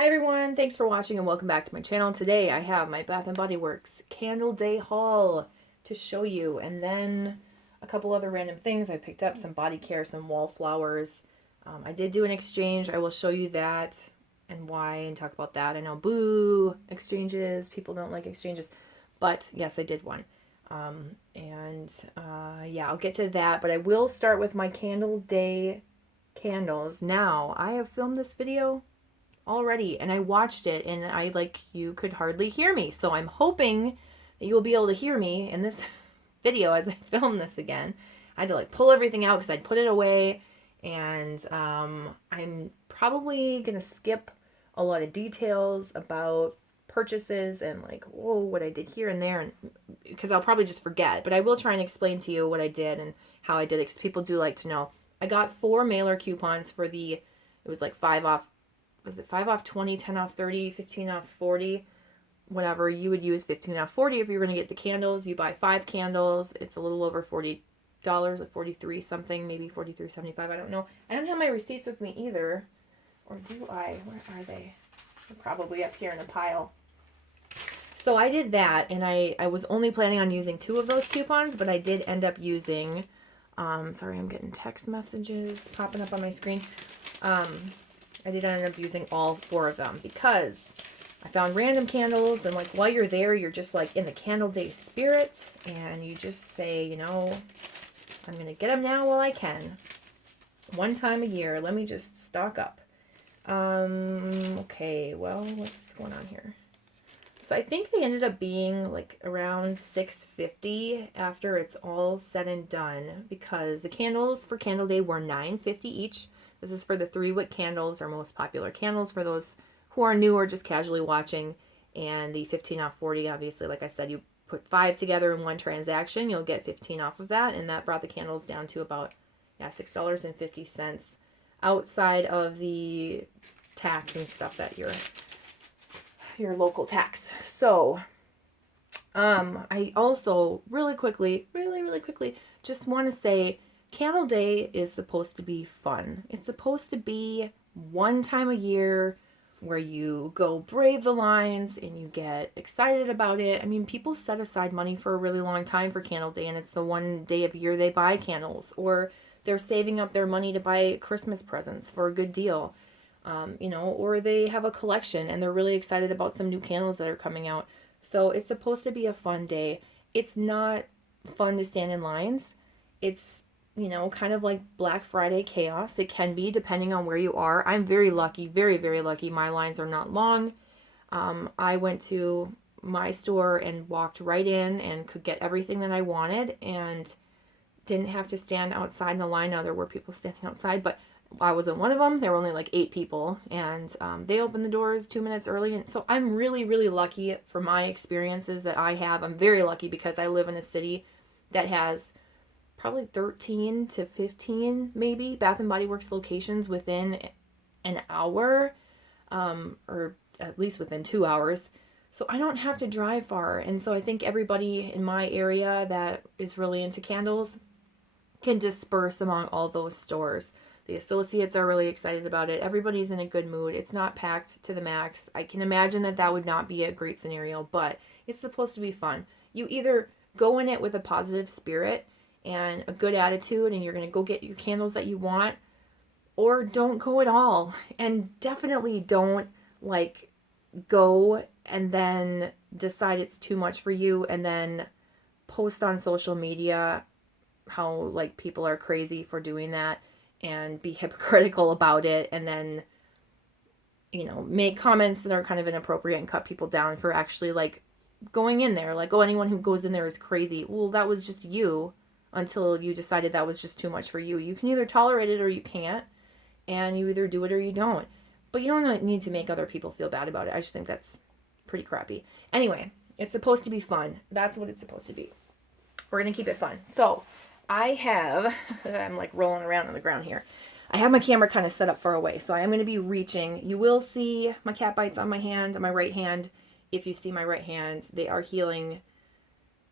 Hi everyone, thanks for watching and welcome back to my channel. Today I have my Bath & Body Works Candle Day haul to show you, and then a couple other random things. I picked up some body care, some Wallflowers. I did do an exchange. I will show you that and why and talk about that. I know boo exchanges, people don't like exchanges, but yes, I did one. Yeah, I'll get to that, but I will start with my Candle Day candles. Now, I have filmed this video already and I watched it and you could hardly hear me. So I'm hoping that you will be able to hear me in this video as I film this again. I had to pull everything out because I'd put it away, and I'm probably gonna skip a lot of details about purchases and what I did here and there, and because I'll probably just forget, but I will try and explain to you what I did and how I did it because people do like to know. I got 4 mailer coupons for it was like 5 off. Was it 5 off 20, 10 off 30, 15 off 40? Whatever, you would use 15 off 40 if you're going to get the candles. You buy 5 candles. It's a little over $40, like 43 something, maybe 43.75. I don't know. I don't have my receipts with me either. Or do I? Where are they? They're probably up here in a pile. So I did that, and I was only planning on using 2 of those coupons, but I did end up using, sorry, I'm getting text messages popping up on my screen. I did end up using all 4 of them because I found random candles, and while you're there, you're just in the Candle Day spirit, and you just say, I'm going to get them now while I can. One time a year, let me just stock up. Okay, well, what's going on here? So I think they ended up being around $6.50 after it's all said and done, because the candles for Candle Day were $9.50 each. This is for the 3-wick candles, our most popular candles for those who are new or just casually watching. And the 15 off 40, obviously, like I said, you put 5 together in one transaction, you'll get 15 off of that. And that brought the candles down to about, $6.50 outside of the tax and stuff that your local tax. So, I also really quickly, just want to say, Candle Day is supposed to be fun. It's supposed to be one time a year where you go brave the lines and you get excited about it. I mean, people set aside money for a really long time for Candle Day, and it's the one day of year they buy candles, or they're saving up their money to buy Christmas presents for a good deal. Or they have a collection and they're really excited about some new candles that are coming out. So it's supposed to be a fun day. It's not fun to stand in lines. It's kind of like Black Friday chaos. It can be, depending on where you are. I'm very lucky, very, very lucky. My lines are not long. I went to my store and walked right in and could get everything that I wanted and didn't have to stand outside in the line. Now there were people standing outside, but I wasn't one of them. There were only 8 people, and they opened the doors 2 minutes early. And so I'm really, really lucky for my experiences that I have. I'm very lucky because I live in a city that has probably 13 to 15 maybe Bath & Body Works locations within an hour, or at least within 2 hours. So I don't have to drive far. And so I think everybody in my area that is really into candles can disperse among all those stores. The associates are really excited about it. Everybody's in a good mood. It's not packed to the max. I can imagine that would not be a great scenario, but it's supposed to be fun. You either go in it with a positive spirit and a good attitude, and you're going to go get your candles that you want, or don't go at all. And definitely don't go and then decide it's too much for you and then post on social media how people are crazy for doing that and be hypocritical about it, and then make comments that are kind of inappropriate and cut people down for actually going in there, oh, anyone who goes in there is crazy. Well, that was just you until you decided that was just too much for you. You can either tolerate it or you can't, and you either do it or you don't. But you don't need to make other people feel bad about it. I just think that's pretty crappy. Anyway, it's supposed to be fun. That's what it's supposed to be. We're going to keep it fun. So I have, I'm rolling around on the ground here. I have my camera kind of set up far away, so I am going to be reaching. You will see my cat bites on my hand, on my right hand. If you see my right hand, they are healing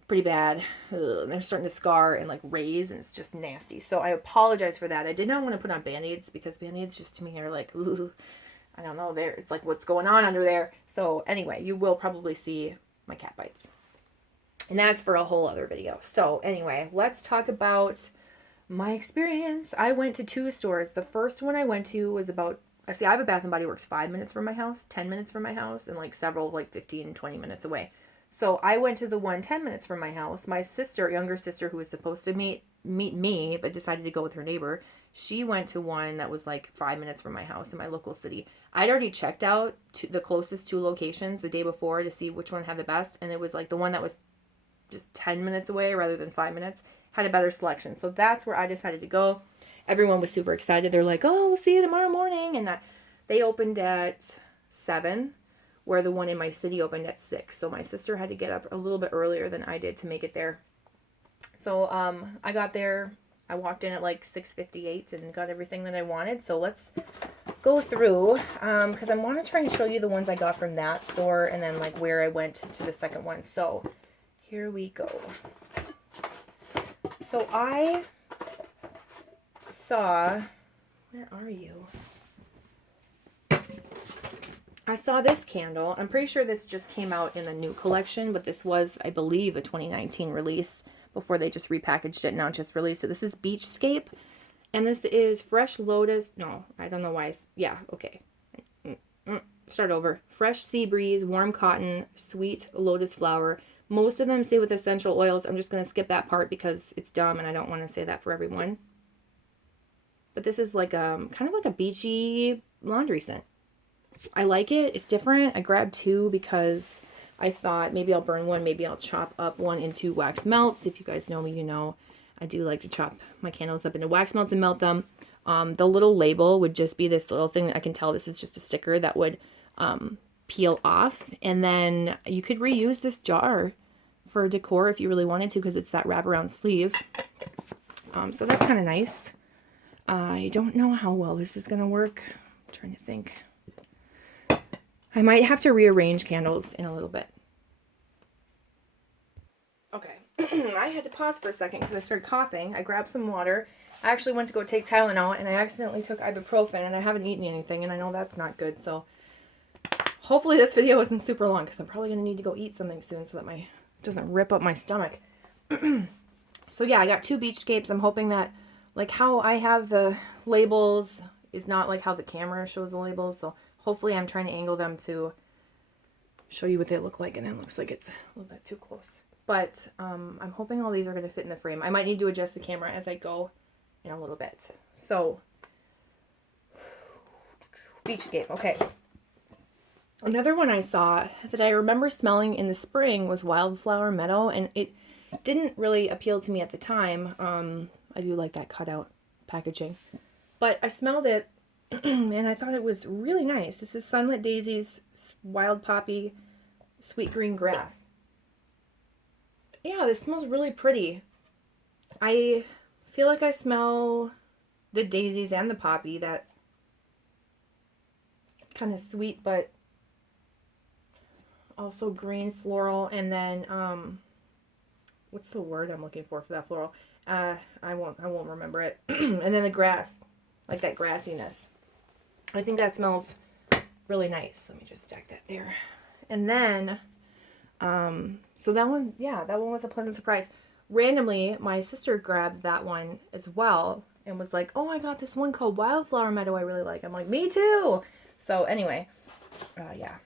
pretty bad. Ugh, they're starting to scar and raise, and it's just nasty. So I apologize for that. I did not want to put on Band-Aids because Band-Aids just to me are ooh. I don't know, there, it's like, what's going on under there? So anyway, you will probably see my cat bites. And that's for a whole other video. So anyway, let's talk about my experience. I went to 2 stores. The first one I went to was about, I have a Bath & Body Works 5 minutes from my house, 10 minutes from my house, and like several like 15, 20 minutes away. So I went to the one 10 minutes from my house. My sister, younger sister, who was supposed to meet me, but decided to go with her neighbor, she went to one that was like 5 minutes from my house in my local city. I'd already checked out to the closest 2 locations the day before to see which one had the best, and it was like the one that was just 10 minutes away rather than 5 minutes had a better selection. So that's where I decided to go. Everyone was super excited. They're like, oh, we'll see you tomorrow morning. And they opened at 7, where the one in my city opened at 6. So my sister had to get up a little bit earlier than I did to make it there. So I got there. I walked in at like 6:58 and got everything that I wanted. So let's go through, because I want to try and show you the ones I got from that store and then like where I went to the second one. So here we go. So I saw, where are you? I saw this candle. I'm pretty sure this just came out in the new collection, but this was, I believe, a 2019 release before they just repackaged it and now just released it. This is Beachscape, and this is Fresh Lotus. No, I don't know why. Yeah, okay. Start over. Fresh Sea Breeze, Warm Cotton, Sweet Lotus Flower. Most of them say with essential oils. I'm just going to skip that part because it's dumb and I don't want to say that for everyone. But this is like kind of like a beachy laundry scent. I like it. It's different. I grabbed 2 because I thought maybe I'll burn one. Maybe I'll chop up one into wax melts. If you guys know me, you know I do like to chop my candles up into wax melts and melt them. The little label would just be this little thing that I can tell this is just a sticker that would peel off. And then you could reuse this jar for decor if you really wanted to because it's that wraparound sleeve. So that's kind of nice. I don't know how well this is going to work. I'm trying to think. I might have to rearrange candles in a little bit. Okay. I had to pause for a second because I started coughing. I grabbed some water. I actually went to go take Tylenol and I accidentally took ibuprofen and I haven't eaten anything and I know that's not good. So hopefully this video isn't super long because I'm probably going to need to go eat something soon so that it doesn't rip up my stomach. So yeah, I got 2 Beachscapes. I'm hoping that like how I have the labels is not like how the camera shows the labels. So hopefully I'm trying to angle them to show you what they look like, and it looks like it's a little bit too close. But I'm hoping all these are going to fit in the frame. I might need to adjust the camera as I go in a little bit. So, Beachscape, okay. Another one I saw that I remember smelling in the spring was Wildflower Meadow, and it didn't really appeal to me at the time. I do like that cutout packaging. But I smelled it and I thought it was really nice. This is Sunlit Daisies, Wild Poppy, Sweet Green Grass. Yeah, this smells really pretty. I feel like I smell the daisies and the poppy, that kind of sweet but also green floral, and then what's the word I'm looking for that floral? I won't remember it. And then the grass, like that grassiness. I think that smells really nice. Let me just stack that there. And then, so that one, yeah, that one was a pleasant surprise. Randomly, my sister grabbed that one as well and was like, oh, I got this one called Wildflower Meadow I really like. I'm like, me too. So anyway, yeah.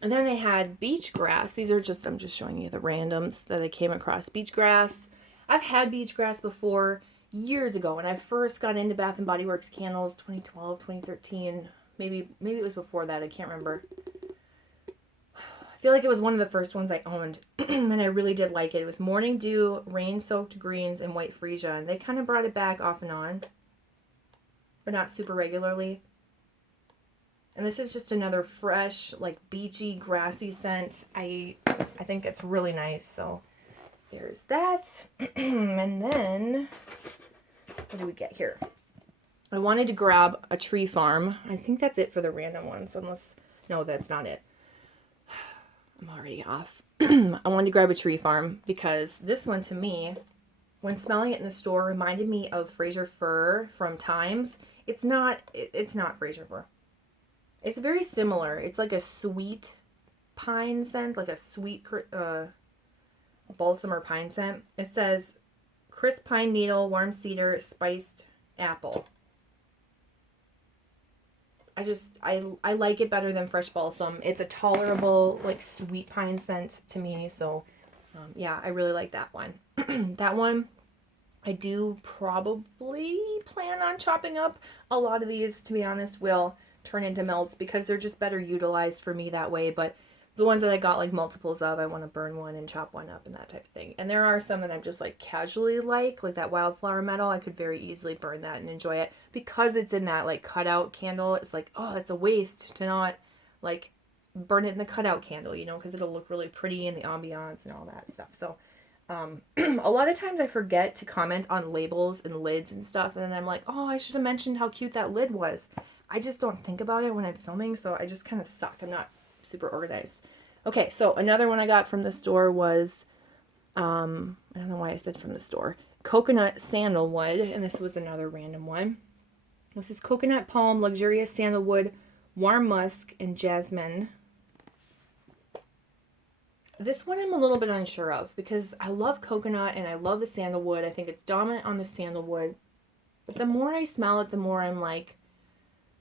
And then they had beach grass. These are just, I'm just showing you the randoms that I came across. Beach grass. I've had beach grass before years ago when I first got into Bath & Body Works candles, 2012, 2013. Maybe it was before that. I can't remember. I feel like it was one of the first ones I owned, and I really did like it. It was Morning Dew, Rain-Soaked Greens, and White Freesia, and they kind of brought it back off and on, but not super regularly. And this is just another fresh, like beachy, grassy scent. I think it's really nice. So there's that. And then, what do we get here? I wanted to grab a Tree Farm. I think that's it for the random ones, unless, no, that's not it. I'm already off. I wanted to grab a Tree Farm because this one to me, when smelling it in the store, reminded me of Fraser Fir from Times. It's not Fraser Fir. It's very similar. It's like a sweet pine scent, like a sweet balsam or pine scent. It says crisp pine needle, warm cedar, spiced apple. I like it better than fresh balsam. It's a tolerable, like, sweet pine scent to me. So, yeah, I really like that one. That one, I do probably plan on chopping up. A lot of these, to be honest, will turn into melts because they're just better utilized for me that way. But the ones that I got like multiples of, I want to burn one and chop one up and that type of thing. And there are some that I'm just like casually like that wildflower metal. I could very easily burn that and enjoy it because it's in that like cutout candle. It's like, oh, it's a waste to not like burn it in the cutout candle, you know, because it'll look really pretty in the ambiance and all that stuff. So a lot of times I forget to comment on labels and lids and stuff, and then I'm like, oh, I should have mentioned how cute that lid was. I just don't think about it when I'm filming, so I just kind of suck. I'm not super organized. Okay, so another one I got from the store was, I don't know why I said from the store, coconut sandalwood, and this was another random one. This is coconut palm, luxurious sandalwood, warm musk, and jasmine. This one I'm a little bit unsure of because I love coconut and I love the sandalwood. I think it's dominant on the sandalwood. But the more I smell it, the more I'm like,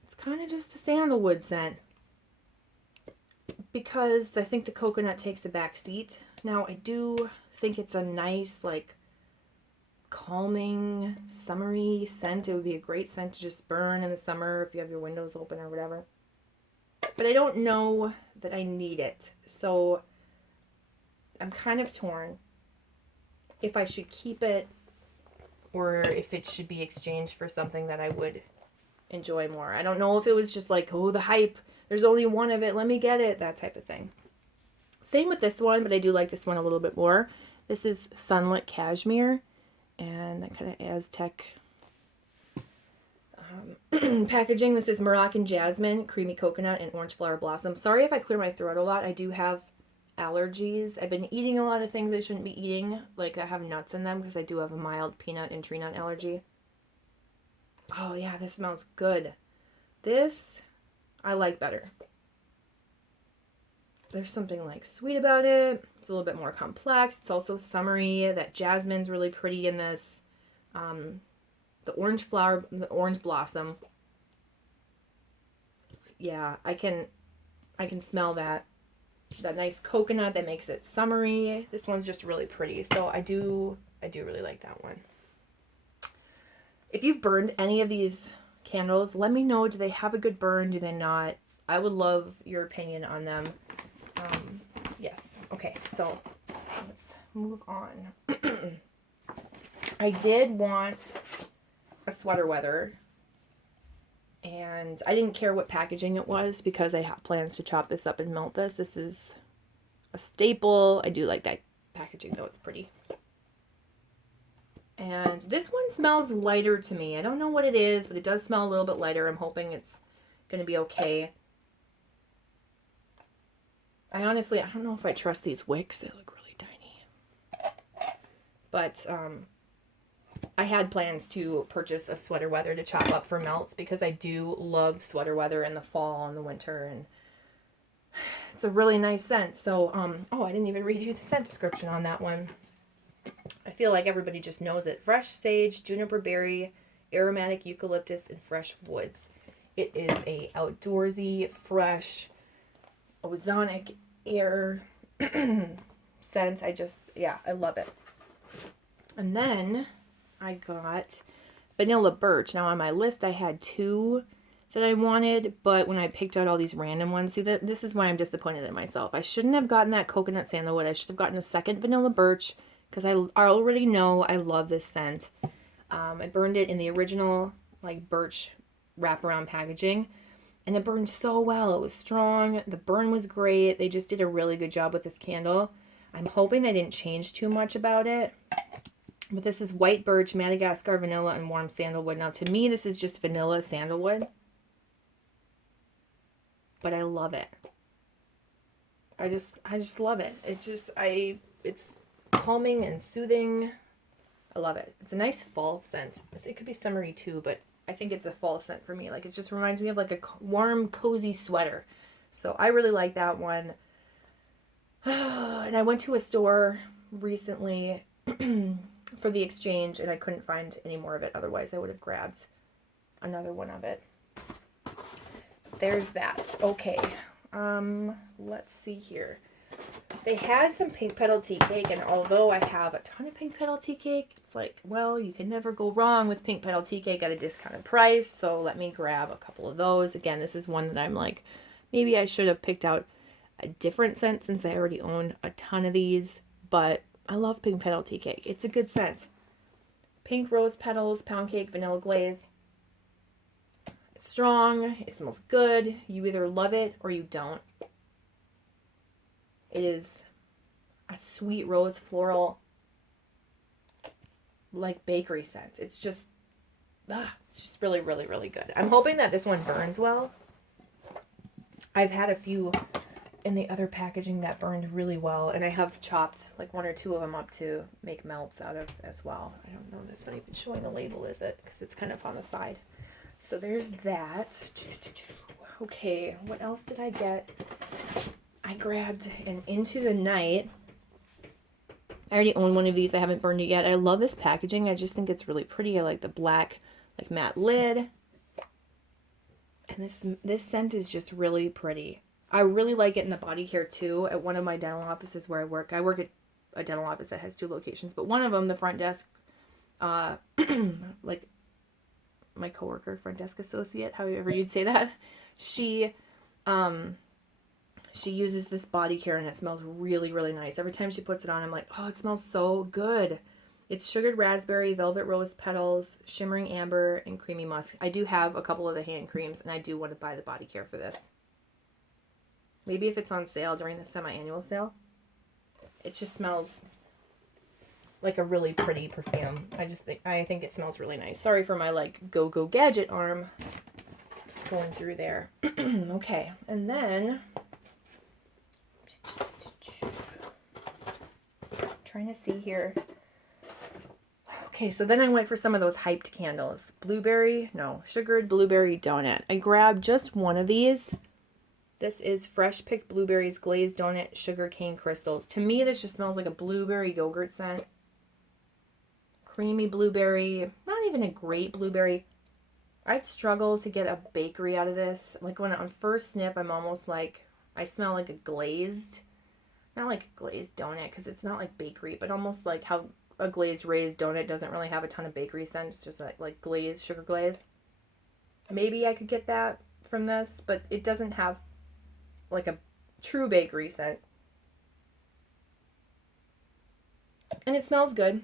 it's kind of just a sandalwood scent. Because I think the coconut takes a back seat. Now, I do think it's a nice, like, calming, summery scent. It would be a great scent to just burn in the summer if you have your windows open or whatever. But I don't know that I need it. So I'm kind of torn if I should keep it or if it should be exchanged for something that I would enjoy more. I don't know if it was just like, oh, the hype. There's only one of it. Let me get it. That type of thing. Same with this one, but I do like this one a little bit more. This is Sunlit Cashmere. And that kind of Aztec packaging. This is Moroccan Jasmine, Creamy Coconut, and Orange Flower Blossom. Sorry if I clear my throat a lot. I do have allergies. I've been eating a lot of things I shouldn't be eating, like that have nuts in them, because I do have a mild peanut and tree nut allergy. Oh yeah, this smells good. This I like better. There's something like sweet about it. It's a little bit more complex. It's also summery. That jasmine's really pretty in this. The orange flower, the orange blossom. Yeah, I can smell that nice coconut that makes it summery. This one's just really pretty. So I do really like that one. If you've burned any of these candles, let me know. Do they have a good burn? Do they not? I would love your opinion on them. Yes. Okay, so let's move on. I did want a sweater weather, and I didn't care what packaging it was because I have plans to chop this up and melt this. This is a staple. I do like that packaging though. It's pretty. And this one smells lighter to me. I don't know what it is, but it does smell a little bit lighter. I'm hoping it's going to be okay. I don't know if I trust these wicks. They look really tiny. But I had plans to purchase a sweater weather to chop up for melts because I do love sweater weather in the fall and the winter, and it's a really nice scent. So, oh, I didn't even read you the scent description on that one. I feel like everybody just knows it. Fresh sage, juniper berry, aromatic eucalyptus, and fresh woods. It is a outdoorsy, fresh, ozonic air scent. I love it. And then I got vanilla birch. Now on my list I had two that I wanted, but when I picked out all these random ones, see, this is why I'm disappointed in myself. I shouldn't have gotten that coconut sandalwood. I should have gotten a second vanilla birch because I already know I love this scent. I burned it in the original like birch wraparound packaging, and it burned so well. It was strong. The burn was great. They just did a really good job with this candle. I'm hoping they didn't change too much about it. But this is white birch, Madagascar vanilla, and warm sandalwood. Now to me, this is just vanilla sandalwood. But I love it. I just love it. It's calming and soothing. I love it. It's a nice fall scent. It could be summery too, but I think it's a fall scent for me. Like, it just reminds me of like a warm, cozy sweater. So I really like that one. And I went to a store recently for the exchange, and I couldn't find any more of it. Otherwise, I would have grabbed another one of it. There's that. Okay. Let's see here. They had some pink petal tea cake, and although I have a ton of pink petal tea cake, it's like, well, you can never go wrong with pink petal tea cake at a discounted price. So let me grab a couple of those. Again, this is one that I'm like, maybe I should have picked out a different scent since I already own a ton of these, but I love pink petal tea cake. It's a good scent. Pink rose petals, pound cake, vanilla glaze. It's strong. It smells good. You either love it or you don't. It is a sweet rose floral, like bakery scent. It's just really, really, really good. I'm hoping that this one burns well. I've had a few in the other packaging that burned really well, and I have chopped like one or two of them up to make melts out of as well. I don't know if that's not even showing the label, is it? Because it's kind of on the side. So there's that. Okay, what else did I get? I grabbed an Into the Night. I already own one of these. I haven't burned it yet. I love this packaging. I just think it's really pretty. I like the black, like matte lid. And this scent is just really pretty. I really like it in the body care too. At one of my dental offices where I work at a dental office that has 2 locations, but one of them, the front desk, like my coworker, front desk associate, however you'd say that, she uses this body care and it smells really, really nice. Every time she puts it on, I'm like, oh, it smells so good. It's sugared raspberry, velvet rose petals, shimmering amber, and creamy musk. I do have a couple of the hand creams, and I do want to buy the body care for this. Maybe if it's on sale during the semi-annual sale. It just smells like a really pretty perfume. I think it smells really nice. Sorry for my like go-go gadget arm going through there. Okay, and then trying to see here. Okay, so then I went for some of those hyped candles. Sugared blueberry donut. I grabbed just one of these. This is fresh picked blueberries, glazed donut, sugar cane crystals. To me, this just smells like a blueberry yogurt scent. Creamy blueberry, not even a great blueberry. I'd struggle to get a bakery out of this. Like when on first sniff, I'm almost like, I smell like a glazed, not like a glazed donut because it's not like bakery, but almost like how a glazed raised donut doesn't really have a ton of bakery scent. It's just like glaze, sugar glaze. Maybe I could get that from this, but it doesn't have like a true bakery scent. And it smells good.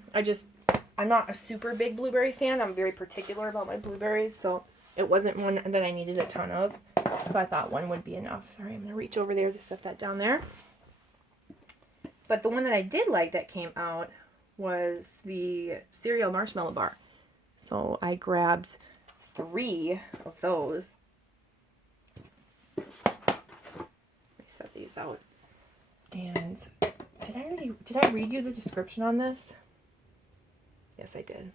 I'm not a super big blueberry fan. I'm very particular about my blueberries, so it wasn't one that I needed a ton of. So I thought one would be enough. Sorry, I'm going to reach over there to set that down there. But the one that I did like that came out was the cereal marshmallow bar. So I grabbed 3 of those. Let me set these out. And did I read you the description on this? Yes, I did.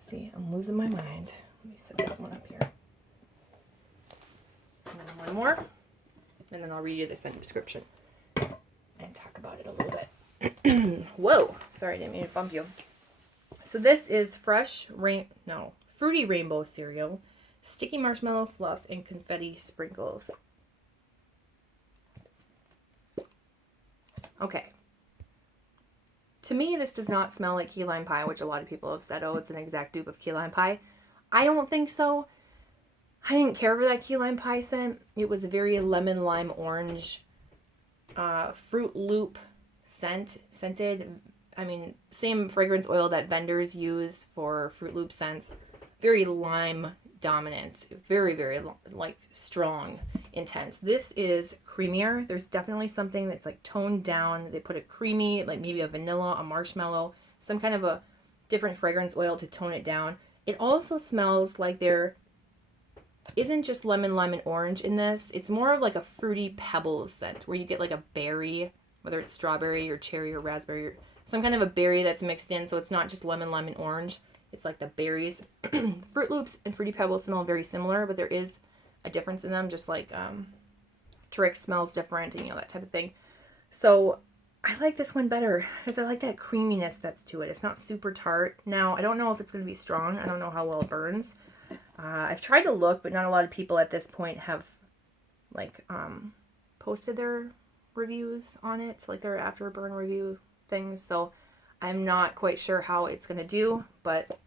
See, I'm losing my mind. Let me set this one up here. And then one more. And then I'll read you the scent description and talk about it a little bit. Whoa! Sorry, I didn't mean to bump you. So this is fruity rainbow cereal, sticky marshmallow fluff, and confetti sprinkles. Okay. To me, this does not smell like key lime pie, which a lot of people have said, oh, it's an exact dupe of key lime pie. I don't think so. I didn't care for that key lime pie scent. It was a very lemon lime orange Fruit Loop scented. I mean, same fragrance oil that vendors use for Fruit Loop scents. Very lime dominant. Very, very like strong, intense. This is creamier. There's definitely something that's like toned down. They put a creamy, like maybe a vanilla, a marshmallow, some kind of a different fragrance oil to tone it down. It also smells like there isn't just lemon, lime, and orange in this. It's more of like a fruity pebbles scent where you get like a berry, whether it's strawberry or cherry or raspberry, or some kind of a berry that's mixed in, so it's not just lemon, lime, and orange. It's like the berries. Fruit Loops and Fruity Pebbles smell very similar, but there is a difference in them, just like Trix smells different and, you know, that type of thing. So I like this one better because I like that creaminess that's to it. It's not super tart. Now, I don't know if it's going to be strong. I don't know how well it burns. I've tried to look, but not a lot of people at this point have, like, posted their reviews on it, like their after burn review things. So I'm not quite sure how it's going to do, but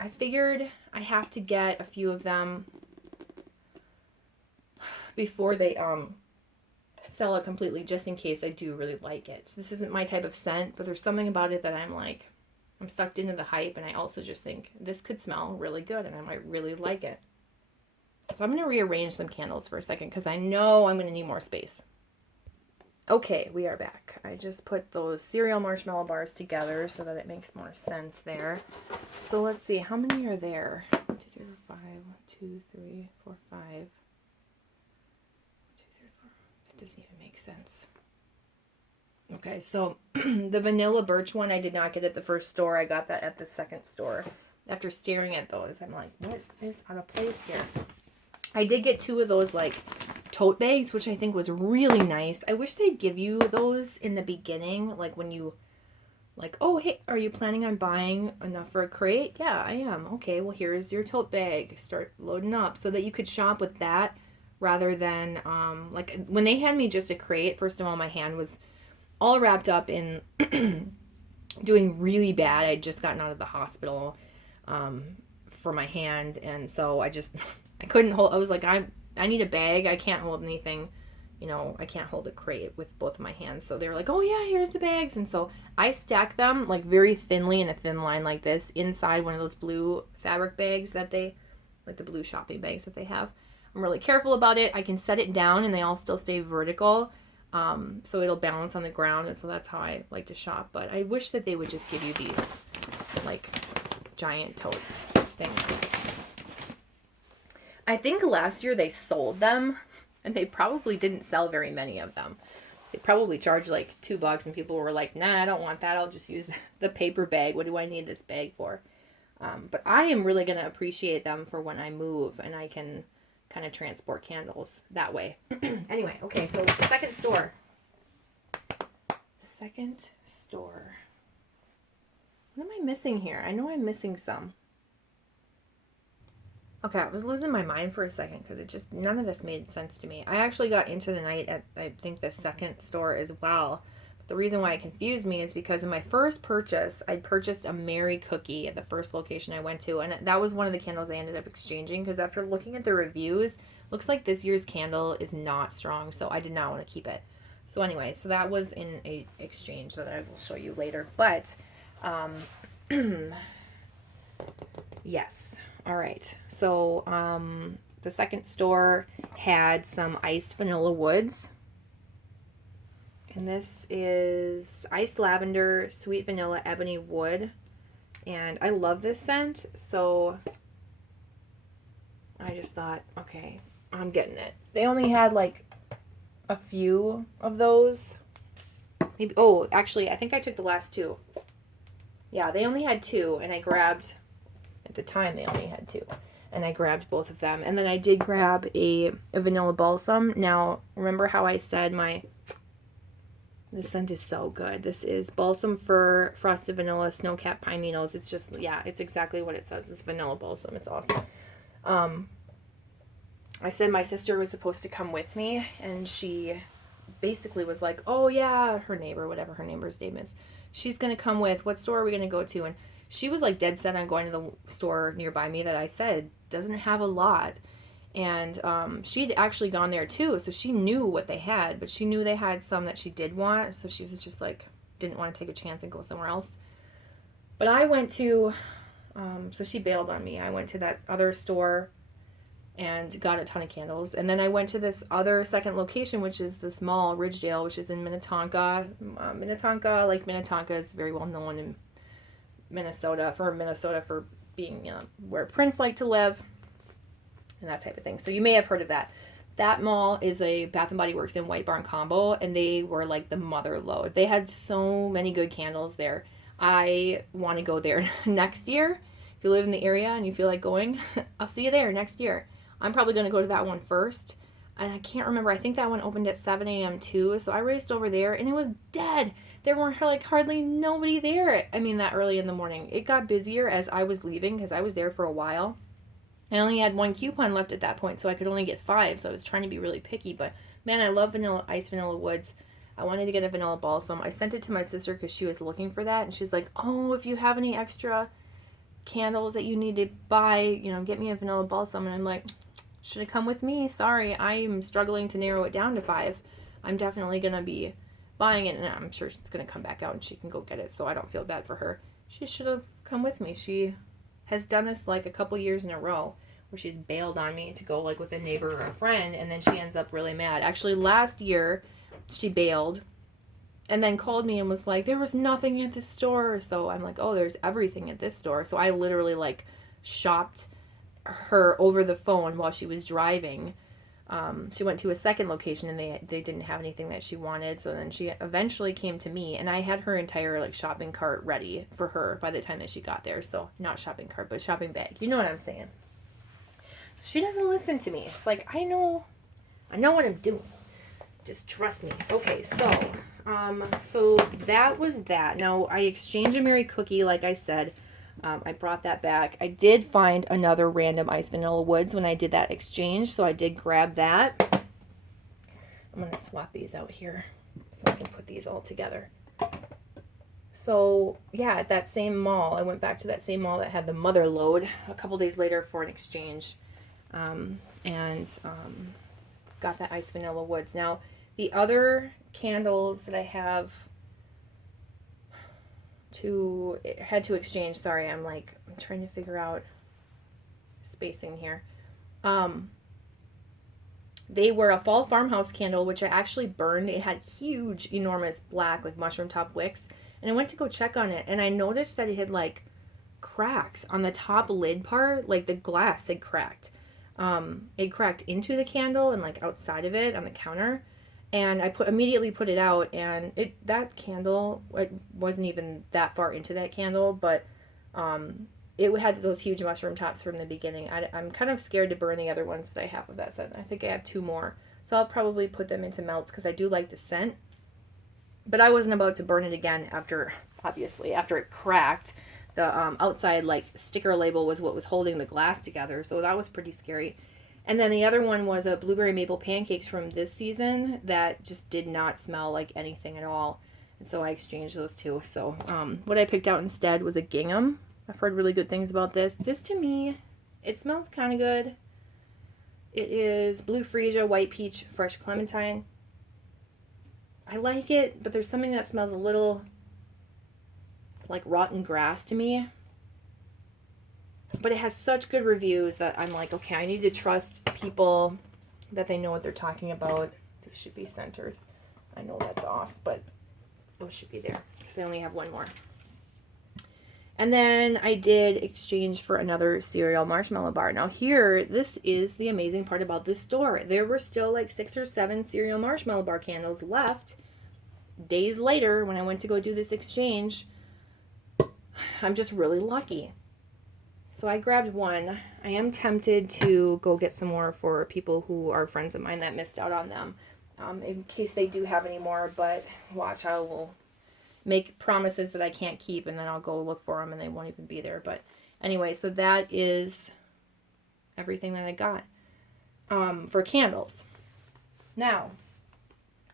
I figured I have to get a few of them before they sell it completely, just in case I do really like it. So this isn't my type of scent, but there's something about it that I'm sucked into the hype, and I also just think this could smell really good and I might really like it. So I'm going to rearrange some candles for a second because I know I'm going to need more space. Okay, we are back. I just put those cereal marshmallow bars together so that it makes more sense there. So let's see, how many are there? 1, 2, 3, 4, 5. 1, 2, 3, 4, 5. 1, 2, 3, 4. That doesn't even make sense. Okay, so the vanilla birch one I did not get at the first store. I got that at the second store. After staring at those, I'm like, what is out of place here? I did get 2 of those, like, tote bags, which I think was really nice. I wish they'd give you those in the beginning, like when you, like, oh, hey, are you planning on buying enough for a crate? Yeah, I am. Okay, well, here's your tote bag. Start loading up, so that you could shop with that rather than, like, when they hand me just a crate, first of all, my hand was all wrapped up in doing really bad. I'd just gotten out of the hospital for my hand, and so I couldn't hold. I was like, I need a bag. I can't hold anything, you know, I can't hold a crate with both of my hands. So they were like, oh yeah, here's the bags. And so I stacked them like very thinly in a thin line like this inside one of those blue fabric bags that they, like the blue shopping bags that they have. I'm really careful about it. I can set it down and they all still stay vertical. So it'll balance on the ground. And so that's how I like to shop. But I wish that they would just give you these like giant tote things. I think last year they sold them, and they probably didn't sell very many of them. They probably charged like $2, and people were like, nah, I don't want that. I'll just use the paper bag. What do I need this bag for? But I am really going to appreciate them for when I move, and I can kind of transport candles that way. Anyway, okay, so the second store. Second store. What am I missing here? I know I'm missing some. Okay, I was losing my mind for a second because it just, none of this made sense to me. I actually got into the night at, I think, the second store as well. But the reason why it confused me is because in my first purchase, I purchased a Mary cookie at the first location I went to. And that was one of the candles I ended up exchanging because after looking at the reviews, looks like this year's candle is not strong. So I did not want to keep it. So anyway, so that was in a exchange that I will show you later. But, yes. All right, so the second store had some iced vanilla woods. And this is iced lavender, sweet vanilla, ebony wood. And I love this scent, so I just thought, okay, I'm getting it. They only had like a few of those. Maybe, oh, actually, I think I took the last 2. Yeah, they only had 2, and I grabbed... At the time, they only had 2. And I grabbed both of them. And then I did grab a vanilla balsam. Now, remember how I said the scent is so good. This is balsam fir, frosted vanilla, snow-capped pine needles. It's just, yeah, it's exactly what it says. It's vanilla balsam. It's awesome. I said my sister was supposed to come with me. And she basically was like, oh, yeah, her neighbor, whatever her neighbor's name is. She's going to come with. What store are we going to go to? And she was like dead set on going to the store nearby me that I said doesn't have a lot. And she'd actually gone there too, so she knew what they had, but she knew they had some that she did want, so she was just like, didn't want to take a chance and go somewhere else. But I went to, so she bailed on me. I went to that other store and got a ton of candles. And then I went to this other second location, which is this mall, Ridgedale, which is in Minnetonka. Lake Minnetonka is very well known in Minnesota for being, you know, where Prince liked to live and that type of thing. So you may have heard of that. That mall is a Bath & Body Works and White Barn combo, and they were like the mother lode. They had so many good candles there. I want to go there next year. If you live in the area and you feel like going, I'll see you there next year. I'm probably going to go to that one first. And I can't remember. I think that one opened at 7 a.m. too. So I raced over there and it was dead. There were like hardly nobody there. I mean, that early in the morning. It got busier as I was leaving because I was there for a while. I only had one coupon left at that point, so I could only get 5. So I was trying to be really picky. But man, I love vanilla woods. I wanted to get a vanilla balsam. I sent it to my sister because she was looking for that. And she's like, oh, if you have any extra candles that you need to buy, you know, get me a vanilla balsam. And I'm like, should have come with me. Sorry, I'm struggling to narrow it down to 5. I'm definitely going to be buying it, and I'm sure it's going to come back out and she can go get it, so I don't feel bad for her. She should have come with me. She has done this like a couple years in a row where she's bailed on me to go like with a neighbor or a friend, and then she ends up really mad. Actually, last year she bailed and then called me and was like, there was nothing at this store. So I'm like, oh, there's everything at this store. So I literally like shopped her over the phone while she was driving. She went to a second location and they didn't have anything that she wanted. So then she eventually came to me, and I had her entire like shopping cart ready for her by the time that she got there. So not shopping cart, but shopping bag. You know what I'm saying? So she doesn't listen to me. It's like, I know what I'm doing. Just trust me. Okay, so that was that. Now I exchanged a Mary cookie, like I said. I brought that back. I did find another random Ice Vanilla Woods when I did that exchange, so I did grab that. I'm going to swap these out here so I can put these all together. So, yeah, at that same mall, I went back to that same mall that had the mother load a couple days later for an exchange, and got that Ice Vanilla Woods. Now, the other candles that I had to exchange. Sorry, I'm trying to figure out spacing here. They were a fall farmhouse candle, which I actually burned. It had huge, enormous black, like mushroom top wicks. And I went to go check on it, and I noticed that it had like cracks on the top lid part, like the glass had cracked. It cracked into the candle and like outside of it on the counter. And I immediately put it out, and that candle, it wasn't even that far into that candle, but it had those huge mushroom tops from the beginning. I'm kind of scared to burn the other ones that I have of that scent. I think I have 2 more. So I'll probably put them into melts because I do like the scent. But I wasn't about to burn it again after it cracked. The outside like sticker label was what was holding the glass together, so that was pretty scary. And then the other one was a blueberry maple pancakes from this season that just did not smell like anything at all. And so I exchanged those 2. So what I picked out instead was a gingham. I've heard really good things about this. This to me, it smells kind of good. It is blue freesia, white peach, fresh clementine. I like it, but there's something that smells a little like rotten grass to me. But it has such good reviews that I'm like, okay, I need to trust people that they know what they're talking about. They should be centered. I know that's off, but those should be there because I only have 1 more. And then I did exchange for another cereal marshmallow bar. Now here, this is the amazing part about this store. There were still like 6 or 7 cereal marshmallow bar candles left. Days later, when I went to go do this exchange, I'm just really lucky. So I grabbed 1. I am tempted to go get some more for people who are friends of mine that missed out on them, in case they do have any more. But watch, I will make promises that I can't keep, and then I'll go look for them, and they won't even be there. But anyway, so that is everything that I got for candles. Now,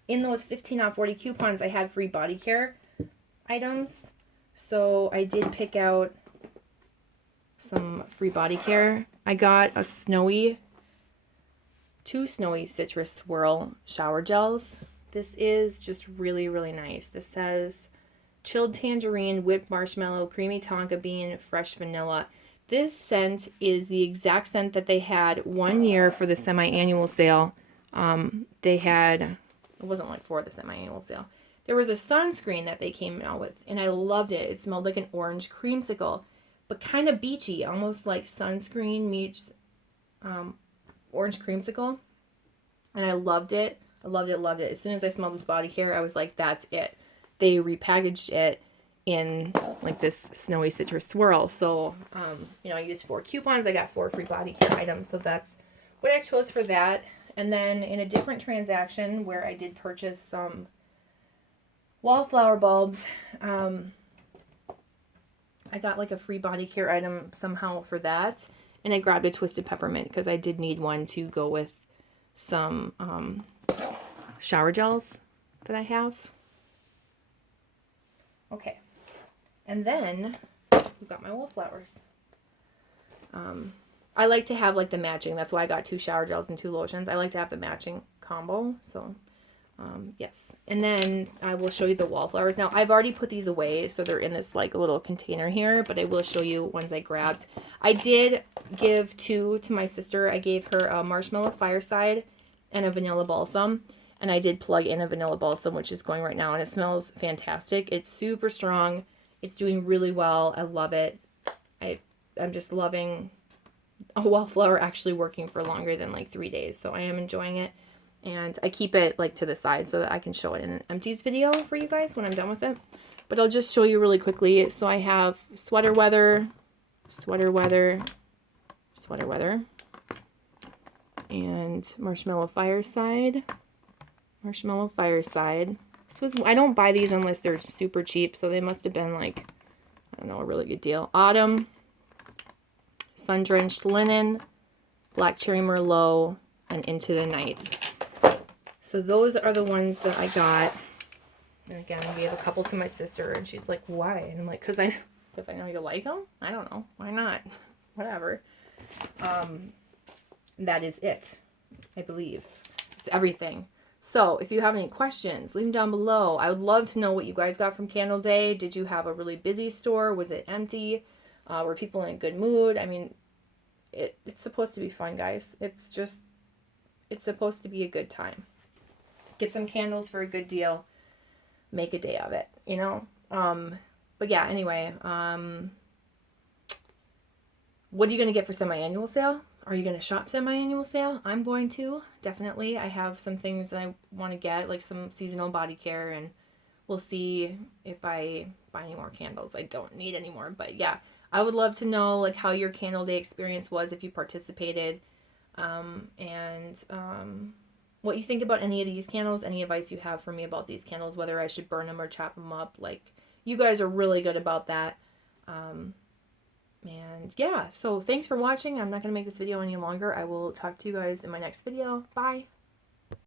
in those 15 off 40 coupons, I had free body care items. So I did pick out some free body care. I got 2 snowy citrus swirl shower gels. This is just really, really nice. This says chilled tangerine, whipped marshmallow, creamy tonka bean, fresh vanilla. This scent is the exact scent that they had 1 year for the semi-annual sale. They had, it wasn't like for the semi-annual sale. There was a sunscreen that they came out with, and I loved it. It smelled like an orange creamsicle, but kind of beachy, almost like sunscreen meets orange creamsicle. And I loved it. I loved it, loved it. As soon as I smelled this body care, I was like, that's it. They repackaged it, in like this snowy citrus swirl. So, you know, I used 4 coupons. I got 4 free body care items. So that's what I chose for that. And then in a different transaction where I did purchase some wallflower bulbs, I got like a free body care item somehow for that. And I grabbed a twisted peppermint because I did need one to go with some shower gels that I have. Okay. And then we've got my Wallflowers. I like to have like the matching. That's why I got 2 shower gels and 2 lotions. I like to have the matching combo. So, yes. And then I will show you the Wallflowers. Now, I've already put these away, so they're in this like little container here, but I will show you ones I grabbed. I did give 2 to my sister. I gave her a Marshmallow Fireside and a Vanilla Balsam. And I did plug in a Vanilla Balsam, which is going right now, and it smells fantastic. It's super strong. It's doing really well. I love it. I'm just loving a Wallflower actually working for longer than like 3 days. So I am enjoying it. And I keep it like to the side so that I can show it in an empties video for you guys when I'm done with it. But I'll just show you really quickly. So I have Sweater Weather, Sweater Weather, Sweater Weather, and Marshmallow Fireside. Marshmallow Fireside. This was, I don't buy these unless they're super cheap, so they must have been like, I don't know, a really good deal. Autumn, Sun Drenched Linen, Black Cherry Merlot, and Into the Night. So those are the ones that I got. And again, I gave a couple to my sister, and she's like, why? And I'm like, because I know you like them? I don't know. Why not? Whatever. That is it, I believe. It's everything. So if you have any questions, leave them down below. I would love to know what you guys got from Candle Day. Did you have a really busy store? Was it empty? Were people in a good mood? I mean, it's supposed to be fun, guys. It's supposed to be a good time. Get some candles for a good deal. Make a day of it, you know? But yeah, anyway, what are you going to get for semi-annual sale? Are you going to shop semi-annual sale? I'm going to, definitely. I have some things that I want to get, like some seasonal body care, and we'll see if I buy any more candles. I don't need any more, but yeah. I would love to know like how your Candle Day experience was if you participated, and what you think about any of these candles, any advice you have for me about these candles, whether I should burn them or chop them up. Like, you guys are really good about that. And yeah, so thanks for watching. I'm not going to make this video any longer. I will talk to you guys in my next video. Bye.